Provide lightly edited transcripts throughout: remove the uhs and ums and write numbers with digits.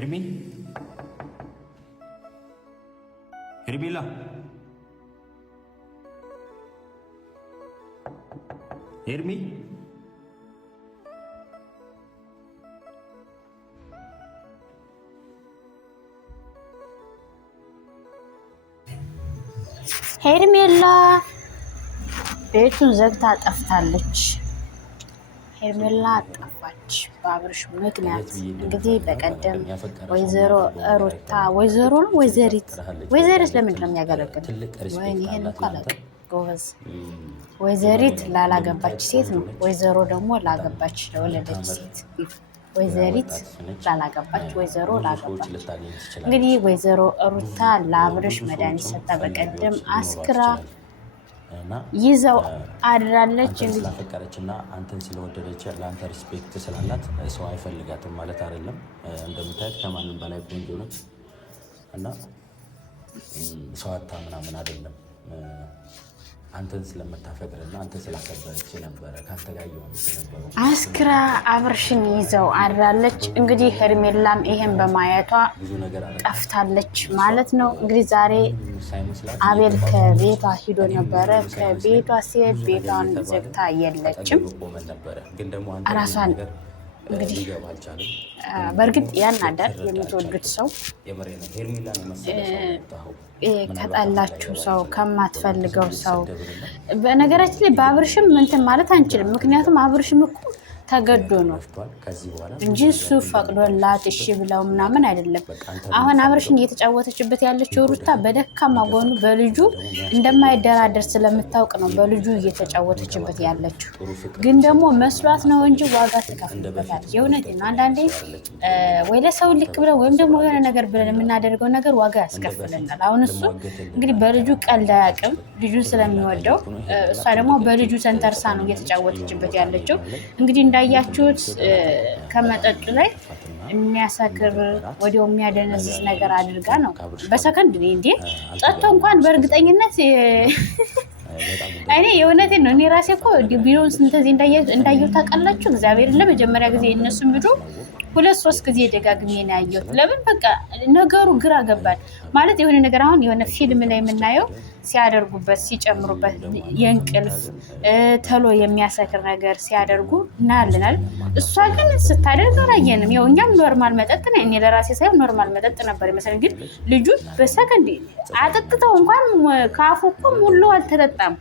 ሄርሚ ሄርሚላ ሄርሚ ሄርሜላ ቤቱን ዘግታ ጠፍታለች። ሄርሜላ ጠፋች በአብርሽ ምክንያት። እንግዲህ በቀደም ወይዘሮ ሩታ ወይዘሮ ነው ወይዘሪት ለምንድን ነው የሚያገለግል? ወይኔ ይሄን እኮ አላውቅም። ጎበዝ ወይዘሪት ላላገባች ሴት ነው። ወይዘሮ ደግሞ ላገባች ለወለደች ሴት። ወይዘሪት ላላገባች ወይዘሮ ላገባች። እንግዲህ ወይዘሮ ሩታ ለአብርሽ መድኃኒት ሰጣ በቀደም አስክራ ይዘው አድራለች። እንግዲህ ስለፈቀረችና አንተን ስለወደደች ለአንተ ሪስፔክት ስላላት ሰው አይፈልጋትም ማለት አይደለም። እንደምታየት ከማንም በላይ ቆንጆ ነች እና ሰው አታ ምናምን አይደለም። አንተን ስለምታፈቅርና አንተ ስላከበረች ነበረ ካንተ ጋር እየሆነች ነበረ። አስክራ አብርሽን ይዘው አድራለች። እንግዲህ ሄርሜላም ይሄን በማየቷ ጠፍታለች ማለት ነው። እንግዲህ ዛሬ አቤል ከቤቷ ሂዶ ነበረ። ከቤቷ ሲሄድ ቤቷን ዘግታ የለችም። ራሷን እንግዲህ በእርግጥ ያናዳል። የምትወዱት ሰው ከጠላችሁ ሰው ከማትፈልገው ሰው በነገራችን ላይ በአብርሽም እንትን ማለት አንችልም። ምክንያቱም አብርሽም እኮ ተገዶ ነው እንጂ እሱ ፈቅዶላት እሺ ብለው ምናምን አይደለም። አሁን አብርሽን እየተጫወተችበት ያለችው ሩታ በደካማ ጎኑ በልጁ እንደማይደራደር ስለምታውቅ ነው በልጁ እየተጫወተችበት ያለችው። ግን ደግሞ መስሏት ነው እንጂ ዋጋ ትከፍልበታለች። የእውነቴን ነው። አንዳንዴ ወይ ለሰው ልክ ብለን ወይም ደግሞ የሆነ ነገር ብለን የምናደርገው ነገር ዋጋ ያስከፍለናል። አሁን እሱ እንግዲህ በልጁ ቀልድ አያውቅም ልጁን ስለሚወደው፣ እሷ ደግሞ በልጁ ተንተርሳ ነው እየተጫወተችበት ያለችው። እንግዲህ እንዳያችሁት ከመጠጡ ላይ የሚያሰክር ወዲያው የሚያደነዝዝ ነገር አድርጋ ነው በሰከንድ እንዴ ጠጥቶ እንኳን በእርግጠኝነት እኔ የእውነቴን ነው። እኔ ራሴ እኮ ቢሮውን ስንተዚህ እንዳየሁት ታውቃላችሁ። እግዚአብሔርን ለመጀመሪያ ጊዜ እነሱን ቢሮ 2-3 ጊዜ ደጋግሜ ነው ያየሁት። ለምን በቃ ነገሩ ግራ ገባል ማለት የሆነ ነገር አሁን የሆነ ፊልም ላይ የምናየው ሲያደርጉበት ሲጨምሩበት የእንቅልፍ ተሎ የሚያሰክር ነገር ሲያደርጉ እናያለናል። እሷ ግን ስታደርግ አላየንም። ያው እኛም ኖርማል መጠጥ ነው። እኔ ለራሴ ሳይሆን ኖርማል መጠጥ ነበር ይመስለኝ። ግን ልጁ በሰከንድ አጠጥተው እንኳን ካፉ እኮ ሙሉ አልተጠጣም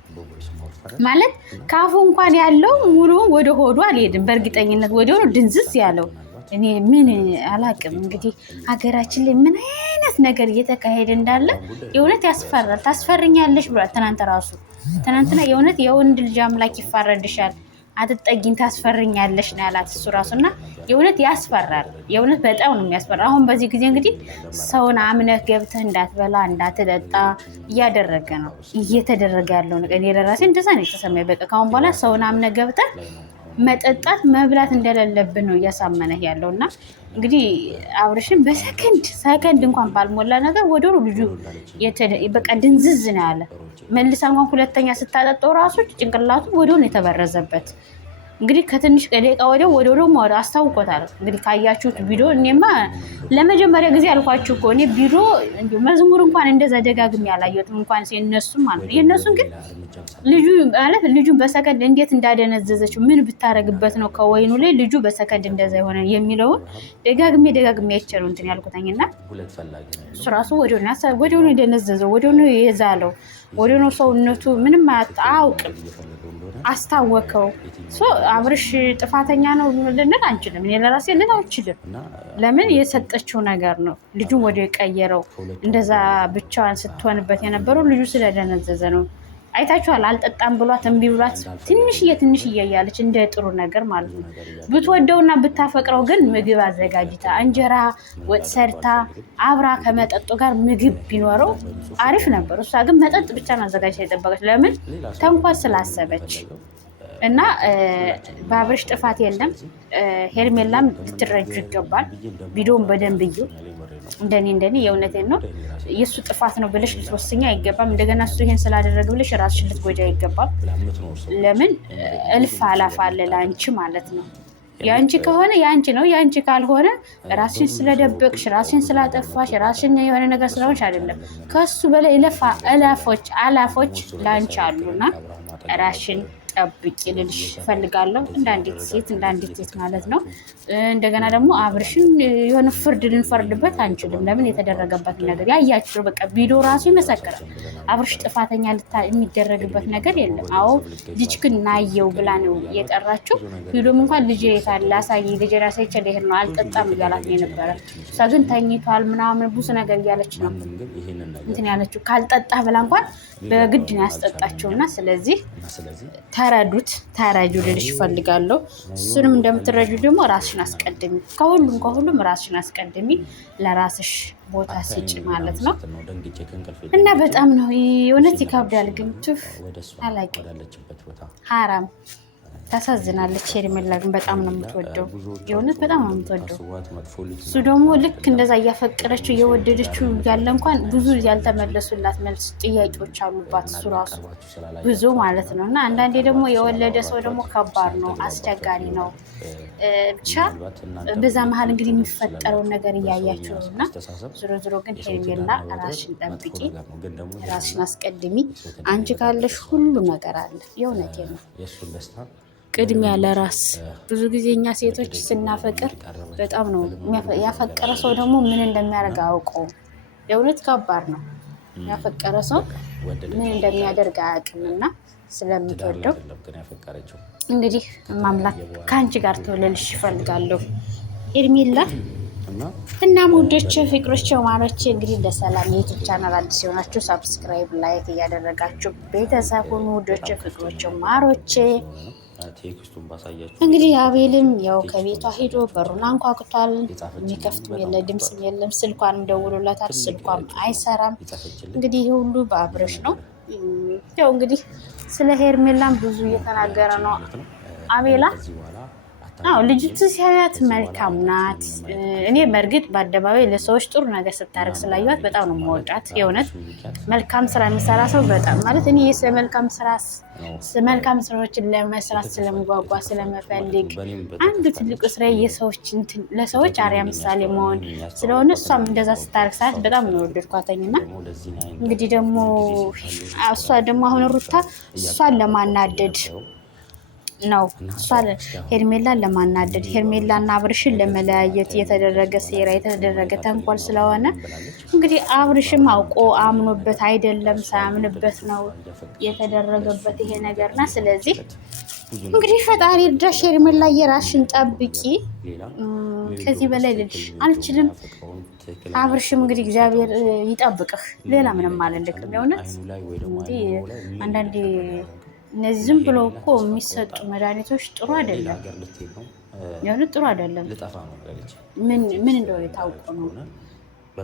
ማለት ካፉ እንኳን ያለው ሙሉ ወደ ሆዱ አልሄድም። በእርግጠኝነት ወደ ሆዱ ድንዝዝ ያለው እኔ ምን አላቅም። እንግዲህ ሀገራችን ላይ ምን አይነት ነገር እየተካሄደ እንዳለ የእውነት ያስፈራል። ታስፈርኛለሽ ብሏል ትናንትና የእውነት የወንድ ልጅ አምላክ ይፋረድሻል፣ አትጠጊኝ፣ ታስፈርኛለሽ ነው ያላት እሱ ራሱ። እና የእውነት ያስፈራል። የእውነት በጣም ነው የሚያስፈራ። አሁን በዚህ ጊዜ እንግዲህ ሰውን አምነህ ገብተህ እንዳትበላ እንዳትጠጣ እያደረገ ነው እየተደረገ ያለው ነገር። እኔ ለራሴ እንደዛ ነው የተሰማኝ። በቃ ካሁን በኋላ ሰውን አምነህ ገብተህ መጠጣት መብላት እንደሌለብን ነው እያሳመነህ ያለው። እና እንግዲህ አብርሽን በሰከንድ እንኳን ባልሞላ ነገር ወደሩ ልጁ በቃ ድንዝዝ ነው ያለ። መልሳ እንኳን ሁለተኛ ስታጠጣው ራሱ ጭንቅላቱ ወደሆነ የተበረዘበት። እንግዲህ ከትንሽ ደቂቃ ወዲያው ወደ ደግሞ አስታውቆታል። እንግዲህ ካያችሁት ቪዲዮ እኔማ ለመጀመሪያ ጊዜ አልኳችሁ እኮ እኔ ቪዲዮ መዝሙር እንኳን እንደዛ ደጋግሜ ያላየሁትም እንኳን የነሱም ማለት ነው። የነሱን ግን ልጁ ማለት ልጁን በሰከንድ እንዴት እንዳደነዘዘችው ምን ብታረግበት ነው ከወይኑ ላይ ልጁ በሰከንድ እንደዛ የሆነ የሚለውን ደጋግሜ አይቼ ነው እንትን ያልኩተኝና እሱ ራሱ ወዲያው ነው የደነዘዘው፣ ወዲያው ነው የዛለው፣ ወዲያው ነው ሰውነቱ ምንም አያውቅም አስታወቀው። አብርሽ ጥፋተኛ ነው ልንል አንችልም። እኔ ለራሴ ልል አልችልም። ለምን የሰጠችው ነገር ነው ልጁን ወደ ቀየረው። እንደዛ ብቻዋን ስትሆንበት የነበረው ልጁ ስለደነዘዘ ነው። አይታችኋል። አልጠጣም ብሏት እምቢ ብሏት ትንሽዬ እያለች እንደ ጥሩ ነገር ማለት ነው። ብትወደውና ብታፈቅረው ግን ምግብ አዘጋጅታ እንጀራ ወጥ ሰርታ አብራ ከመጠጡ ጋር ምግብ ቢኖረው አሪፍ ነበር። እሷ ግን መጠጥ ብቻ አዘጋጅታ የጠበቀች ለምን ተንኮል ስላሰበች። እና በአብርሽ ጥፋት የለም። ሄርሜላም ልትረጁ ይገባል። ቪዲዮን በደንብ እዩ። እንደኔ የእውነቴን ነው። የእሱ ጥፋት ነው ብለሽ ልትወስኛ አይገባም። እንደገና እሱ ይሄን ስላደረገ ብለሽ ራስሽን ልትጎጂ አይገባም። ለምን እልፍ አላፍ አለ ለአንቺ ማለት ነው። ያንቺ ከሆነ ያንቺ ነው፣ ያንቺ ካልሆነ ራስሽን ስለደበቅሽ ራስሽን ስላጠፋሽ ራስሽን የሆነ ነገር ስለሆንሽ አይደለም። ከሱ በላይ አላፎች ላንቺ አሉና ራስሽን ጠብቂ ልልሽ እፈልጋለሁ። እንደ አንዲት ሴት ማለት ነው። እንደገና ደግሞ አብርሽን የሆነ ፍርድ ልንፈርድበት አንችልም። ለምን የተደረገበት ነገር ያያችሁ በቃ ቪዲዮ ራሱ ይመሰክራል። አብርሽ ጥፋተኛ የሚደረግበት ነገር የለም። አዎ ልጅ ግን ናየው ብላ ነው የጠራችው። ቪዲዮም እንኳን ልጅ የታለ አሳይ ልጅ ራሳይቼ ልሄድ ነው አልጠጣም እያላት ነው የነበረ። እሷ ግን ተኝቷል ምናምን ብዙ ነገር እያለች ነው እንትን ያለችው። ካልጠጣ ብላ እንኳን በግድ ነው ያስጠጣችውና ስለዚህ ተረጁ ልልሽ እፈልጋለሁ። እሱንም እንደምትረጁ ደግሞ ራስሽን አስቀድሚ፣ ከሁሉም ራስሽን አስቀድሚ፣ ለራስሽ ቦታ ስጪ ማለት ነው። እና በጣም ነው የእውነት ይከብዳል። ግን ቱፍ አላውቅም ሀራም ታሳዝናለች። ሄርሜላ ግን በጣም ነው የምትወደው፣ የእውነት በጣም ነው የምትወደው። እሱ ደግሞ ልክ እንደዛ እያፈቀረችው እየወደደችው ያለ እንኳን ብዙ ያልተመለሱላት መልስ ጥያቄዎች አሉባት፣ እሱ ራሱ ብዙ ማለት ነው። እና አንዳንዴ ደግሞ የወለደ ሰው ደግሞ ከባድ ነው፣ አስቸጋሪ ነው። ብቻ በዛ መሀል እንግዲህ የሚፈጠረውን ነገር እያያቸው ነው። እና ዞሮ ግን ሄርሜላ ራስሽን ጠብቂ፣ ራስሽን አስቀድሚ። አንቺ ካለሽ ሁሉ ነገር አለ። የእውነቴ ነው። ቅድሚያ ለራስ። ብዙ ጊዜ እኛ ሴቶች ስናፈቅር በጣም ነው ያፈቀረ ሰው ደግሞ ምን እንደሚያደርግ አውቀው። የእውነት ከባድ ነው። ያፈቀረ ሰው ምን እንደሚያደርግ አያውቅምና ስለምትወደው እንግዲህ ማምላክ ከአንቺ ጋር ተወለልሽ ይፈልጋለሁ ሄርሜላ። እና ሙዶች ፍቅሮች ማሮች እንግዲህ ለሰላም የዩቲዩብ ቻናል አዲስ የሆናችሁ ሳብስክራይብ ላይክ እያደረጋችሁ ቤተሰብ ሁኑ። ሙዶች ፍቅሮች ማሮች እንግዲህ አቤልም ያው ከቤቷ ሄዶ በሩን አንኳኩቷል። የሚከፍትም የለ ድምፅም የለም። ስልኳንም ደውሎላታል፣ ስልኳም አይሰራም። እንግዲህ ይህ ሁሉ በአብርሽ ነው። ያው እንግዲህ ስለ ሄርሜላም ብዙ እየተናገረ ነው አቤላ። ልጅቱ ሲያያት መልካም ናት። እኔ በእርግጥ በአደባባይ ለሰዎች ጥሩ ነገር ስታደርግ ስላየኋት በጣም ነው የምወዳት። የእውነት መልካም ስራ የሚሰራ ሰው በጣም ማለት እኔ ስለ መልካም ስራዎችን ለመስራት ስለምጓጓ ስለመፈልግ አንዱ ትልቁ ስራ ለሰዎች አርአያ ምሳሌ መሆን ስለሆነ እሷም እንደዛ ስታደርግ ሰዓት በጣም ነው የወደድኳተኝና እንግዲህ ደግሞ እሷ ደግሞ አሁን ሩታ እሷን ለማናደድ ነው ሄርሜላን ለማናደድ ሄርሜላና አብርሽን ለመለያየት የተደረገ ሴራ የተደረገ ተንኮል ስለሆነ እንግዲህ አብርሽም አውቆ አምኖበት አይደለም ሳያምንበት ነው የተደረገበት ይሄ ነገርና ስለዚህ እንግዲህ ፈጣሪ እርዳሽ ሄርሜላ፣ የራስሽን ጠብቂ። ከዚህ በላይ ልልሽ አልችልም። አብርሽም እንግዲህ እግዚአብሔር ይጠብቅህ። ሌላ ምንም አልልክም። የእውነት እንግዲህ አንዳንዴ እነዚህ ዝም ብለው እኮ የሚሰጡ መድኃኒቶች ጥሩ አይደለም። የሆነ ጥሩ አይደለም። ምን እንደሆነ ታውቆ ነው።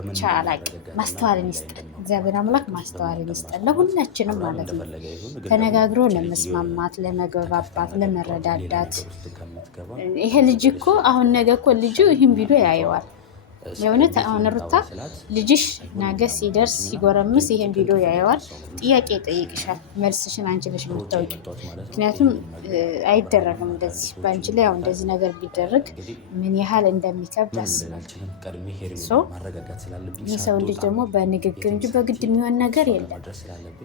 ብቻ አላውቅም። ማስተዋልን ይስጠን እግዚአብሔር አምላክ፣ ማስተዋልን ይስጠን ለሁላችንም ማለት ነው። ተነጋግሮ ለመስማማት፣ ለመግባባት፣ ለመረዳዳት። ይሄ ልጅ እኮ አሁን ነገ እኮ ልጁ ይህን ቪዲዮ ያየዋል። የእውነት አሁን ሩታ ልጅሽ ነገ ሲደርስ ሲጎረምስ ይሄን ቪዲዮ ያየዋል። ጥያቄ ይጠይቅሻል። መልስሽን አንቺ ነሽ የምታውቂው። ምክንያቱም አይደረግም እንደዚህ በአንቺ ላይ ያው እንደዚህ ነገር ቢደረግ ምን ያህል እንደሚከብድ አስባለሁ። የሰው ልጅ ደግሞ በንግግር እንጂ በግድ የሚሆን ነገር የለም።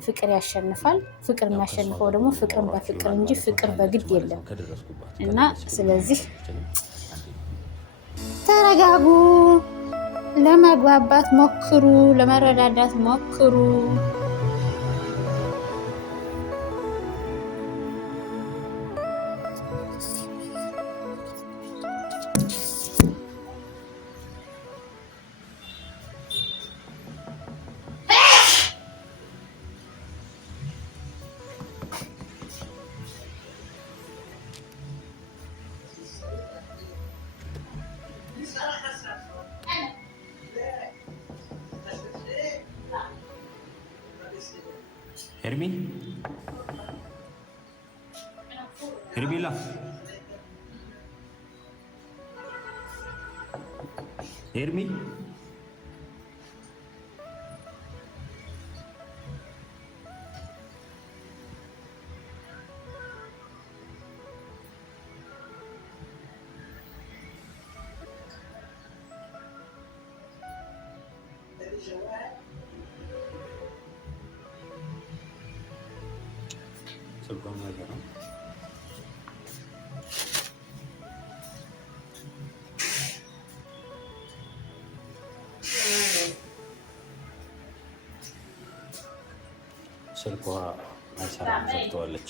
ፍቅር ያሸንፋል። ፍቅር የሚያሸንፈው ደግሞ ፍቅርን በፍቅር እንጂ ፍቅር በግድ የለም እና ስለዚህ ተረጋጉ፣ ለመግባባት ሞክሩ፣ ለመረዳዳት ሞክሩ። ሄርሜላ ሄርሚ ስልኳን ነገር ነው ስልኳ አይሰራም፣ ዘግተዋለች።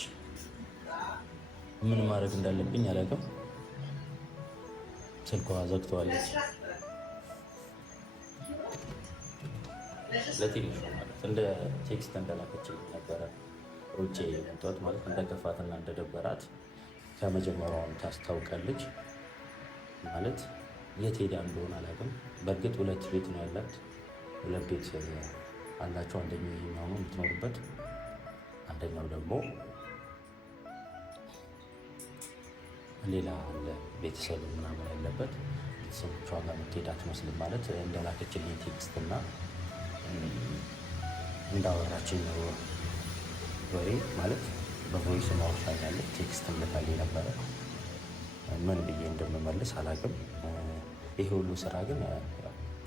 ምን ማድረግ እንዳለብኝ አላውቅም። ስልኳ ዘግተዋለች። ለትንሽ ማለት እንደ ቴክስት እንደላከችልኝ ነበረ ውጭ የመጣሁት ማለት እንደከፋትና እንደደበራት ከመጀመሪያውም ታስታውቃለች። ማለት የት ሄዳ እንደሆነ አላውቅም። በእርግጥ 2 ቤት ነው ያላት፣ 2 ቤት አላቸው። አንደኛው ይሄኛው ነው የምትኖርበት፣ አንደኛው ደግሞ ሌላ አለ ቤተሰብ ምናምን ያለበት። ቤተሰቦቿ ጋር የምትሄድ አትመስልም። ማለት እንደላከችልኝ ቴክስት እና እንዳወራችኝ ነው ወሬ ማለት በቮይስ ማውሻኛለች። ቴክስት ልካልኝ ነበረ። ምን ብዬ እንደምመልስ አላውቅም። ይሄ ሁሉ ስራ ግን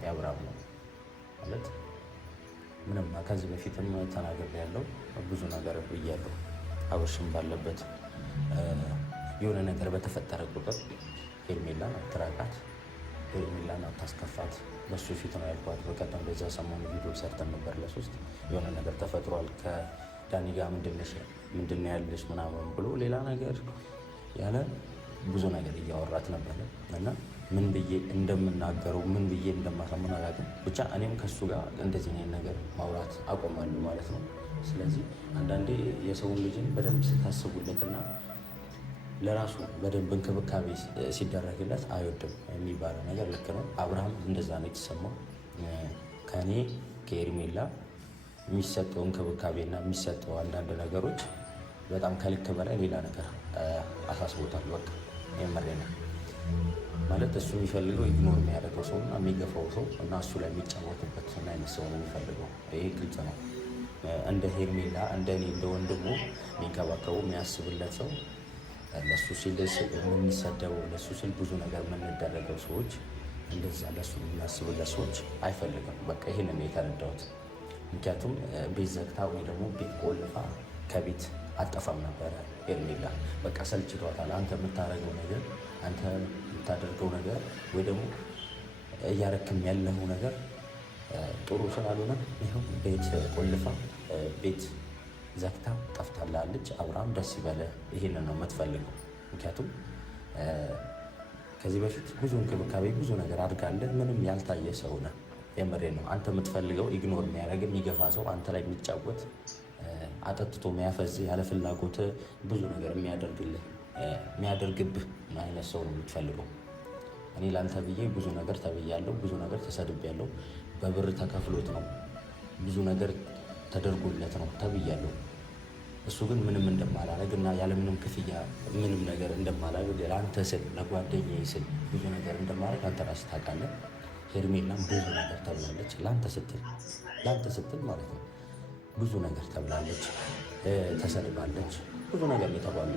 የአብርሃም ነው ማለት ምንም ከዚህ በፊትም ተናግሬያለሁ፣ ብዙ ነገር ብያለሁ። አብርሽም ባለበት የሆነ ነገር በተፈጠረ ቁጥር ሄርሜላን አትራቃት፣ ሄርሜላን አታስከፋት። በሱ ፊት ነው ያልኳት። በቀደም በዛ ሰሞኑ ቪዲዮ ሰርተን ነበር ለ3 የሆነ ነገር ተፈጥሯል ከዳኒ ጋር ምንድን ያለሽ ምናምን ብሎ ሌላ ነገር ያለ ብዙ ነገር እያወራት ነበረ እና ምን ብዬ እንደምናገረው ምን ብዬ እንደማሳምን አላውቅም። ብቻ እኔም ከሱ ጋር እንደዚህ አይነት ነገር ማውራት አቆማለሁ ማለት ነው። ስለዚህ አንዳንዴ የሰውን ልጅን በደንብ ስታስቡለትና ለራሱ በደንብ እንክብካቤ ሲደረግለት አይወድም የሚባለው ነገር ልክ ነው። አብርሃም እንደዛ ነው የተሰማው። ከእኔ ከሄርሜላ የሚሰጠው እንክብካቤና የሚሰጠው አንዳንድ ነገሮች በጣም ከልክ በላይ ሌላ ነገር አሳስቦታል። በቃ የምሬ ነው ማለት እሱ የሚፈልገው ኢግኖር የሚያደርገው ሰው እና የሚገፋው ሰው እና እሱ ላይ የሚጫወትበት አይነት ሰው ነው የሚፈልገው። ይሄ ግልጽ ነው። እንደ ሄርሜላ እንደ እኔ እንደ ወንድሙ የሚንከባከቡ የሚያስብለት ሰው ለሱ ሲል የምንሰደበው ለሱ ሲል ብዙ ነገር የምንደረገው ሰዎች እንደዛ ለሱ የሚያስብለት ሰዎች አይፈልግም። በቃ ይህንን የተረዳሁት። ምክንያቱም ቤት ዘግታ ወይ ደግሞ ቤት ቆልፋ ከቤት አጠፋም ነበረ ሄርሜላ። በቃ ሰልችቷታል። አንተ የምታደርገው ነገር አንተ የምታደርገው ነገር ወይ ደግሞ እያረክም ያለው ነገር ጥሩ ስላልሆነ ይኸው ቤት ቆልፋ ቤት ዘግታ ጠፍታላለች። አብርሃም ደስ ይበለ። ይሄንን ነው የምትፈልገው። ምክንያቱም ከዚህ በፊት ብዙ እንክብካቤ ብዙ ነገር አድርጋለህ። ምንም ያልታየ ሰው ነህ። የምሬ ነው። አንተ የምትፈልገው ኢግኖር የሚያደርግ የሚገፋ ሰው፣ አንተ ላይ የሚጫወት አጠጥቶ የሚያፈዝ ያለ ፍላጎት ብዙ ነገር የሚያደርግብህ አይነት ሰው ነው የምትፈልገው። እኔ ለአንተ ብዬ ብዙ ነገር ተብያለሁ፣ ብዙ ነገር ተሰድቤያለሁ። በብር ተከፍሎት ነው ብዙ ነገር ተደርጎለት ነው ተብያለሁ። እሱ ግን ምንም እንደማላደርግ እና ያለምንም ክፍያ ምንም ነገር እንደማላደርግ ለአንተ ስል ለጓደኛዬ ስል ብዙ ነገር እንደማደርግ አንተ ራስህ ታውቃለህ። ሄርሜላም ብዙ ነገር ተብላለች፣ ለአንተ ስትል ማለት ነው። ብዙ ነገር ተብላለች፣ ተሰድባለች፣ ብዙ ነገር የተባሉ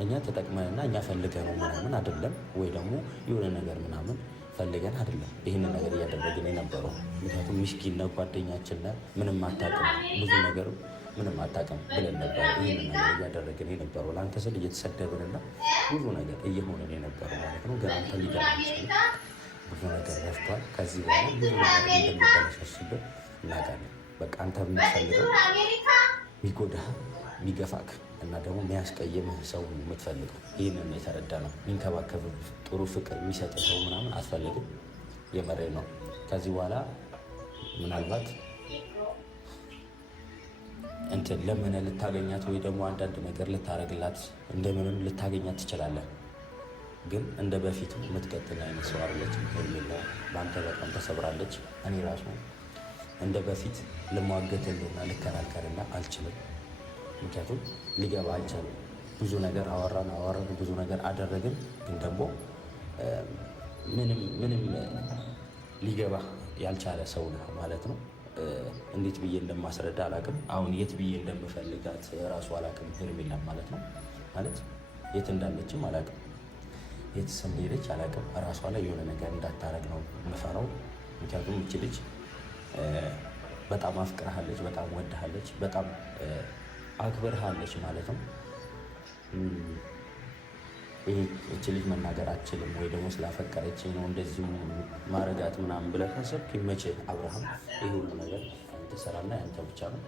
እኛ ተጠቅመንና እኛ ፈልገን ነው ምናምን አይደለም፣ ወይ ደግሞ የሆነ ነገር ምናምን ፈልገን አይደለም ይህንን ነገር እያደረግን የነበረው። ምክንያቱም ምስኪን ነው ጓደኛችን፣ ምንም አታውቅም፣ ብዙ ነገር ምንም አታውቅም ብለን ነበር ይህንን ነገር እያደረግን የነበረው። ለአንተ ስል እየተሰደብንና ብዙ ነገር እየሆንን የነበረው ማለት ነው። ግን አንተ ሊገባ ይችላል። ብዙ ነገር ረፍቷል። ከዚህ በኋላ ብዙ ነገር እንደሚበለሻሽብን እናውቃለን። በቃ አንተ የምትፈልገው የሚጎዳህ የሚገፋክ እና ደግሞ የሚያስቀይምህ ሰው የምትፈልገው። ይህንን የተረዳ ነው። የሚንከባከብህ ጥሩ ፍቅር የሚሰጥ ሰው ምናምን አትፈልግም። የመሬ ነው። ከዚህ በኋላ ምናልባት እንትን ለምን ልታገኛት ወይ ደግሞ አንዳንድ ነገር ልታደርግላት እንደምንም ልታገኛት ትችላለህ። ግን እንደ በፊቱ የምትቀጥል አይነት ሰው አይደለች ሄርሜላ። በአንተ በጣም ተሰብራለች። እኔ ራሱ እንደ በፊት ልሟገትልና ልከራከርና አልችልም። ምክንያቱም ሊገባ አልቻለም። ብዙ ነገር አወራን፣ ብዙ ነገር አደረግን። ግን ደግሞ ምንም ሊገባ ያልቻለ ሰው ነው ማለት ነው። እንዴት ብዬ እንደማስረዳ አላውቅም። አሁን የት ብዬ እንደምፈልጋት ራሱ አላውቅም። ሄርሜላ ማለት ነው ማለት የት እንዳለችም አላውቅም፣ የት እንደሄደች አላውቅም። ራሷ ላይ የሆነ ነገር እንዳታረግ ነው የምፈራው። ምክንያቱም እች ልጅ በጣም አፍቅርሃለች፣ በጣም ወድሃለች፣ በጣም አክብርሃለች ማለት ነው። እቺ ልጅ መናገር አትችልም ወይ ደግሞ ስላፈቀረች ነው እንደዚሁ ማረጋት ምናምን ብለህ ካሰብክ ይመችህ አብርሃም። ይህ ሁሉ ነገር አንተ ስራና ያንተ ብቻ ነው።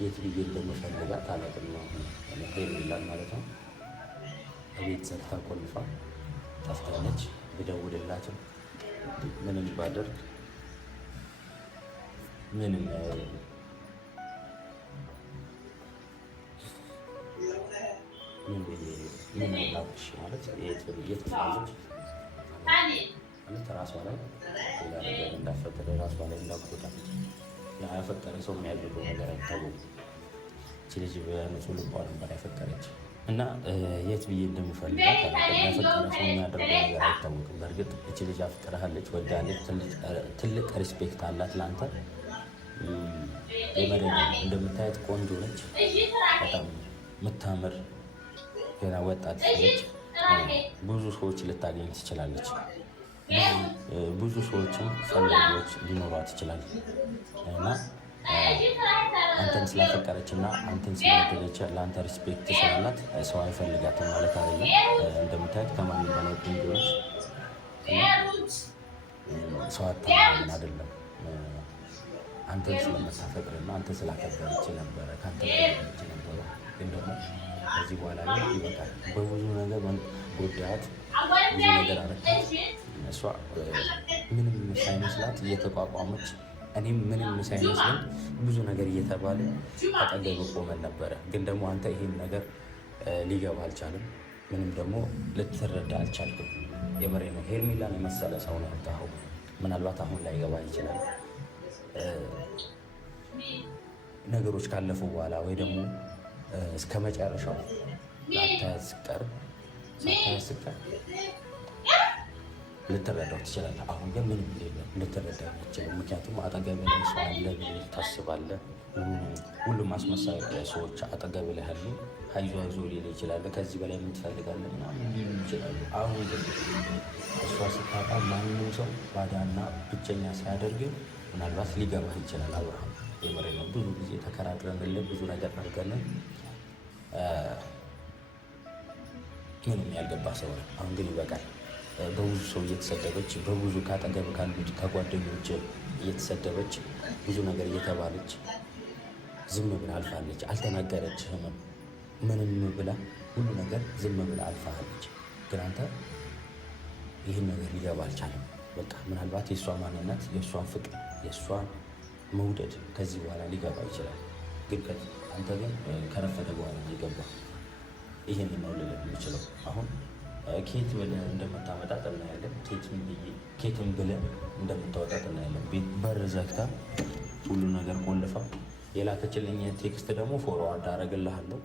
የት ብዬ እንደምፈልጋት አላውቅም ነው ሄርሜላን ማለት ነው። እቤት ዘግታ ቆልፋ ጠፍታለች። ብደውልላትም ምንም ባደርግ ምንም ምን ላሽ ማለት የት ማለት ራሷ ላይ ሌላ ነገር እንዳፈጠረ ራሷ ላይ እንዳጎዳ ያፈቀረ ሰው የሚያደርገው ነገር አይታወቅም። እቺ ልጅ በንጹህ ልቧ ነበር ያፈቀረች እና የት ብዬ እንደምፈልጋት ያፈቀረ ሰው የሚያደርገው ነገር አይታወቅም። በእርግጥ እቺ ልጅ አፍቅርሃለች፣ ወዳለች፣ ትልቅ ሪስፔክት አላት ለአንተ። የመረጃ እንደምታየት ቆንጆ ነች፣ በጣም የምታምር ገና ወጣት ነች። ብዙ ሰዎች ልታገኝ ትችላለች። ብዙ ሰዎችም ፈላጊዎች ሊኖሯት ይችላል እና አንተን ስላፈቀረች እና አንተን ስለወደደች ለአንተ ሪስፔክት ስላላት ሰው አይፈልጋትም ማለት አይደለም። እንደምታየት ከማንም በላይ ቆንጆ ነች። ሰው አታምን አይደለም። አንተን ስለምታፈቅርና አንተን ስላከበረች ነበረ ከአንተ ጋር ነበረ። ግን ደግሞ ከዚህ በኋላ ግን ይበቃል። በብዙ ነገር ጎዳት፣ ብዙ ነገር አረካት። እሷ ምንም ሳይመስላት እየተቋቋመች እኔም ምንም ሳይመስለኝ ብዙ ነገር እየተባለ አጠገብ ቆመን ነበረ። ግን ደግሞ አንተ ይሄን ነገር ሊገባ አልቻለም። ምንም ደግሞ ልትረዳ አልቻልክም። የምሬ ነው። ሄርሜላን የመሰለ ሰው ነው ያጣኸው። ምናልባት አሁን ላይ ገባ ይችላል ነገሮች ካለፉ በኋላ ወይ ደግሞ እስከ መጨረሻው ሳታያስቀር ልትረዳው ትችላለህ። አሁን ግን ምንም ልትረዳ አትችልም። ምክንያቱም አጠገብ ላይ ሰው አለ ብለህ ታስባለህ። ሁሉም አስመሳይ ሰዎች አጠገብ ላይ ያሉ አይዞ ሊል ይችላል። ከዚህ በላይ የምትፈልጋለህ ምናምን ሊሉ ይችላሉ። አሁን ግን እሷ ስታጣ ማንም ሰው ባዳና ብቸኛ ሲያደርግ ምናልባት ሊገባህ ይችላል። አብርሃም የምሬ ነው። ብዙ ጊዜ ተከራክረንልን ብዙ ነገር አድርገንን ምንም ያልገባ ሰው ነው። አሁን ግን ይበቃል። በብዙ ሰው እየተሰደበች በብዙ ካጠገብ ካሉት ከጓደኞች እየተሰደበች ብዙ ነገር እየተባለች ዝም ብላ አልፋለች። አልተናገረችህም ምንም ብላ ሁሉ ነገር ዝም ብላ አልፋለች። ግን አንተ ይህን ነገር ሊገባ አልቻለም። በቃ ምናልባት የእሷ ማንነት፣ የእሷን ፍቅር፣ የእሷን መውደድ ከዚህ በኋላ ሊገባ ይችላል። ግን አንተ ግን ከረፈደ በኋላ ሊገባ ይህን ነው ልል የምችለው። አሁን ኬት ብለህ እንደምታመጣት እናያለን። ኬትም ብለህ እንደምታወጣት እናያለን። ቤት በር ዘግታ ሁሉ ነገር ቆልፋ የላከችልኝ ቴክስት ደግሞ ፎርዋርድ አደርግልሃለሁ።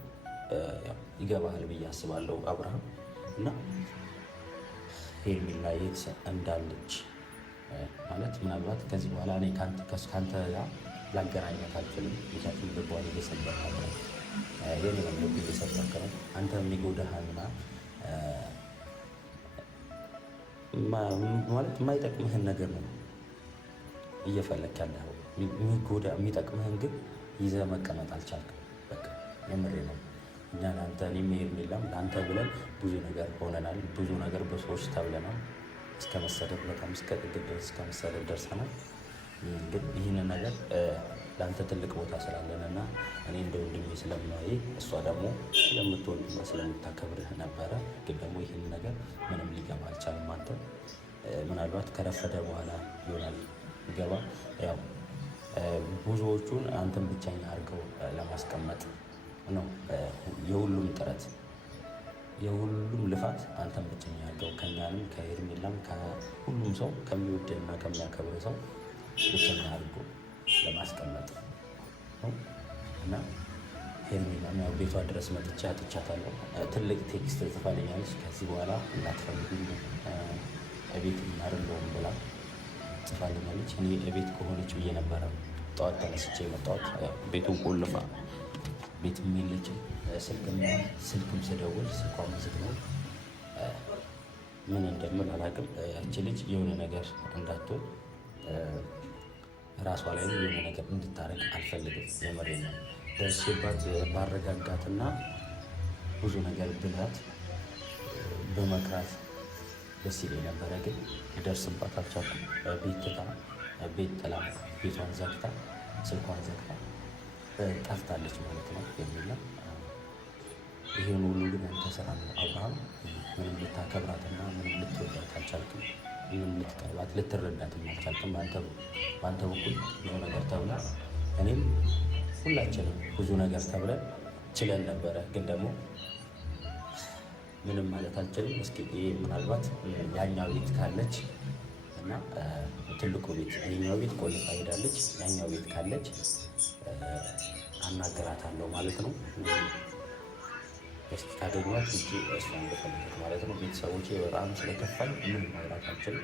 ይገባሃል ብዬ አስባለሁ አብርሃም። እና ሄርሜላ የት እንዳለች ማለት ምናልባት ከዚህ በኋላ እኔ ከአንተ ጋር ላገናኛት አልችልም። ምክንያቱም ልቧን እየሰበርክ ነው፣ የኔ ልብ እየሰበርክ ነው። አንተ የሚጎዳህና ማለት የማይጠቅምህን ነገር ነው እየፈለክ ያለው። የሚጠቅምህን ግን ይዘህ መቀመጥ አልቻልክም። በቃ የምሬ ነው። እኛ ለአንተ እኔም ሄርሜላም ለአንተ ብለን ብዙ ነገር ሆነናል። ብዙ ነገር በሰዎች ተብለናል። እስከ መሰደብ በጣም እስከ ጥግ ድረስ እስከ መሰደብ ደርሰናል። ግን ይህንን ነገር ለአንተ ትልቅ ቦታ ስላለንና እኔ እንደ ወንድሜ ስለማይ እሷ ደግሞ ስለምትወድና ስለምታከብርህ ነበረ። ግን ደግሞ ይህን ነገር ምንም ሊገባ አልቻልም። አንተ ምናልባት ከረፈደ በኋላ ይሆናል ይገባ። ያው ብዙዎቹን አንተን ብቸኛ አድርገው ለማስቀመጥ ነው የሁሉም ጥረት፣ የሁሉም ልፋት አንተን ብቸኛ አድርገው ከኛንም ከሄርሜላም ከሁሉም ሰው ከሚወድና ከሚያከብር ሰው ብቸኛ አድርጎ ለማስቀመጥ ነው። እና ሄርሜላም ያው ቤቷ ድረስ መጥቻ አጥቻታለሁ። ትልቅ ቴክስት ጽፋልኛለች። ከዚህ በኋላ እናትፈልጉኝ እቤት እናደርገውም ብላ ጽፋልኛለች። እኔ እቤት ከሆነች ብዬ ነበረ ጠዋት ተነስቼ የመጣሁት። ቤቱን ቆልፋ ቤትም የለችም። ስልክም ስደውል ስልኳ ዝግ ነው። ምን እንደምን አላውቅም። ያቺ ልጅ የሆነ ነገር እንዳትሆን ራሷ ላይ የሆነ ነገር እንድታረግ አልፈልግም። የመሬ ነው ደርሼባት ባረጋጋትና ብዙ ነገር ብላት በመክራት ደስ ይለኝ ነበረ። ግን ልደርስባት አልቻልኩም። ቤት ጥላ ቤቷን ዘግታ ስልኳን ዘግታ ጠፍታለች ማለት ነው የሚል ነው። ይሄን ሁሉ ግን አንተ ስራ ነው አብርሃም። ምንም ልታከብራትና ምንም ልትወዳት አልቻልክም። ምንም ልትቀርባት ልትረዳትም አልቻልክም። በአንተ በኩል ብዙ ነገር ተብላ እኔም ሁላችንም ብዙ ነገር ተብለን ችለን ነበረ። ግን ደግሞ ምንም ማለት አልችልም። እስኪ ምናልባት ያኛው ቤት ካለች እና ትልቁ ቤት ይሄኛው ቤት ቆልፋ ሄዳለች። ያኛው ቤት ካለች አናገራታለሁ ማለት ነው። እስኪ ካገኟት እጅ እሷ እንደፈለገች ማለት ነው። ቤተሰቦቼ በጣም ስለከፋኝ ምንም ማውራት አልችልም።